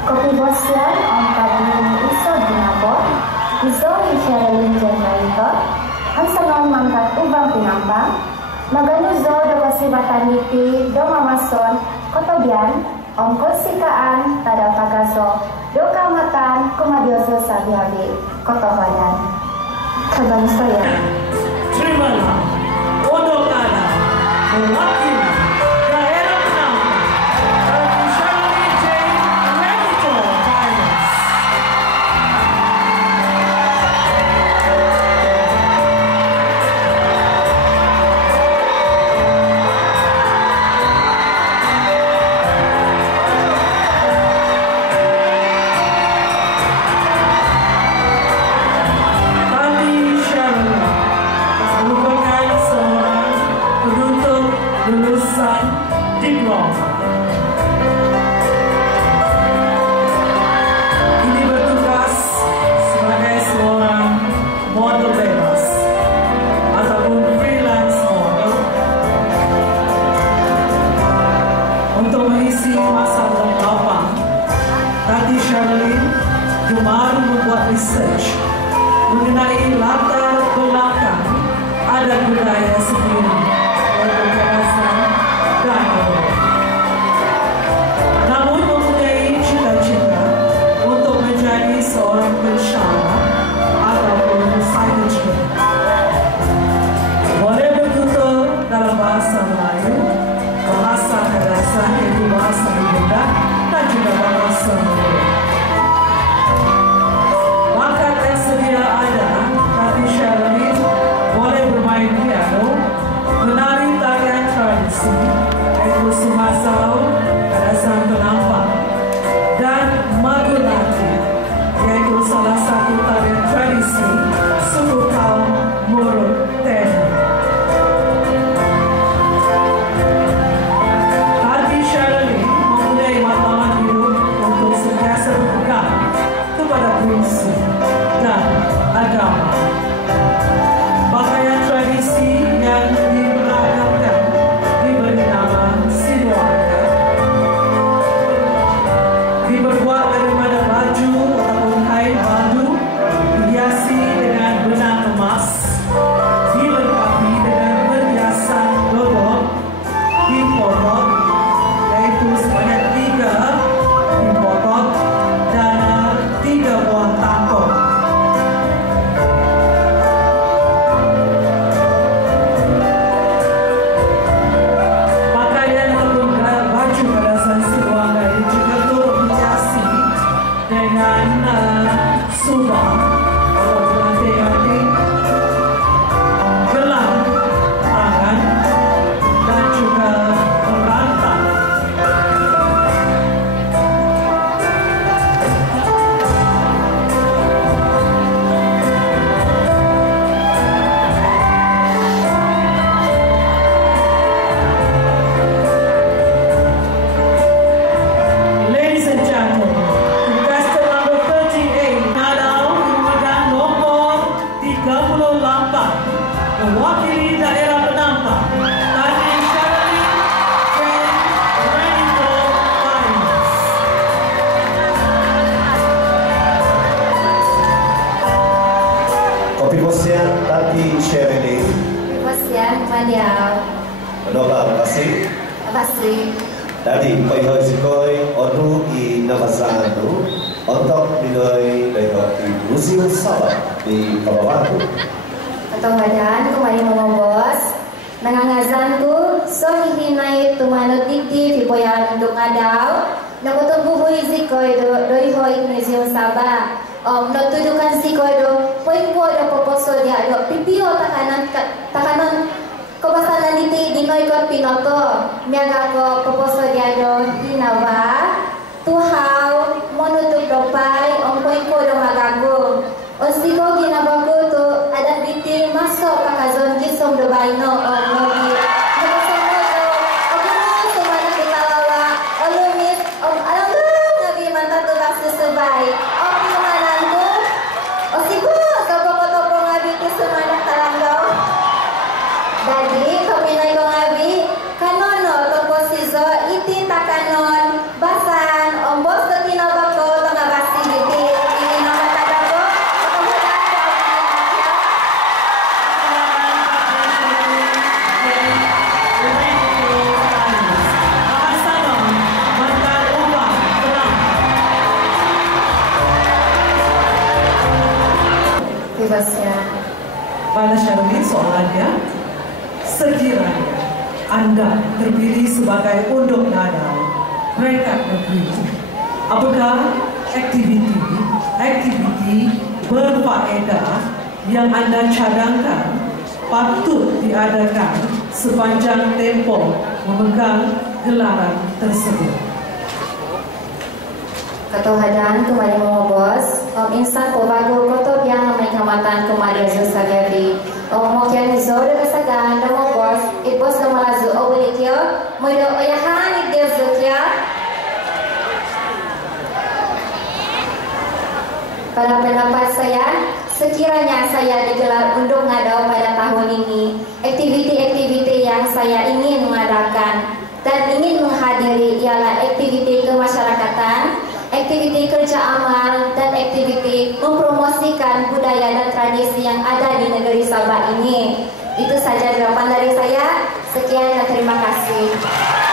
Kopi bosian on kadini iso dinabot, iso Sherilyn Jenralika, hansangan mangkat ubang pinampang, maganuzo do kasibataniti do mamason, kotobian, om konsikaan tada pagaso, do kamatan kumadioso sabihabi, kotobadan. Kabansoyan. Terimalah, untuk ada, mewakili daerah penambang, Sherilyn J. Renito Finance. Lulusan diploma. Ini bertugas sebagai seorang model bebas ataupun freelance model untuk mengisi masa lapang. Tadi Sherilyn gemar membuat research mengenai latar belakang adat budaya sendiri. Namun mempunyai cita-cita untuk menjadi seorang pensyarah ataupun psychiatrist. Boleh bertutur dalam bahasa Melayu, bahasa kadasan iaitu bahasa ibunda dan juga bahasa Melayu. Bakat yang sedia ada, tapi Sherilyn boleh bermain piano, menari tarian tradisi, yaitu Sumasau, kadasan penambang, dan Magulati, yaitu salah satu tarian tradisi suku kaum Murut Tena. Hati Sherilyn mempunyai matlamat hidup untuk sentiasa berpegang kepada prinsip dan agama. Pakaian tradisi yang diperagakan diberi nama Siluaka, diperbuat daripada baju ataupun kain badu dihiasi dengan benang emas, dilengkapi dengan perhiasan dodok, dipotong, yaitu sebanyak 3 dipotong dan 3 buah tangkong. Pakaian ataupun baju kadasan Siluaka ini juga turut dihiasi dengan subang ataupun anting-anting, gelang tangan dan juga rantai. Ladies and gentlemen, contestant number 38, Nadal memegang nombor 38, mewakili daerah penambang, tadi Sherilyn J. Renito Finance. Kopi bosian tadi Sherilyn. Bosian Madiau, Terima kasih. Basri, Tadi payah sikoi onu I Navasanu untuk dinoi dari Museum Sabah di Kabupaten. Ketobadan kembali mengobos, nangangazanku sohihinai tumanut dikti pipoyan untuk ngadau, nakutung buhui sikoi doi hoi Museum Sabah. Notudukan sikoi do poinko do poposo dia do pipio takanan kepasanan diti dinoi kot pinoto miaga ko poposo dia do hinawa tuhau monutuk dopai poinko do magago osiko ginabago to ada diti masuk kakazon gisom do baino nogi sebaik opi mananku osiku topo-topo ngabi ke semana talanggau jadi kominai ko ngabi kanono topo sizo iti takanon basan ombos ketino bebasnya. Pada Syarmi soalannya, sekiranya Anda terpilih sebagai unduk nada peringkat negeri, apakah aktiviti berfaedah yang Anda cadangkan patut diadakan sepanjang tempoh memegang gelaran tersebut? Ketohadan kembali mengobos insan pobago koto yang mengamatan kembali Zusagari mokian zore kasagan dan mengobos ibos kemalazu obelikyo moido oyahan idil zukya. Pada pendapat saya, sekiranya saya digelar unduk ngadau pada tahun ini, aktiviti-aktiviti yang saya ingin mengadakan dan ingin menghadiri ialah aktiviti kemasyarakatan, aktiviti kerja amal, dan aktiviti mempromosikan budaya dan tradisi yang ada di negeri Sabah ini. Itu saja jawaban dari saya. Sekian dan terima kasih.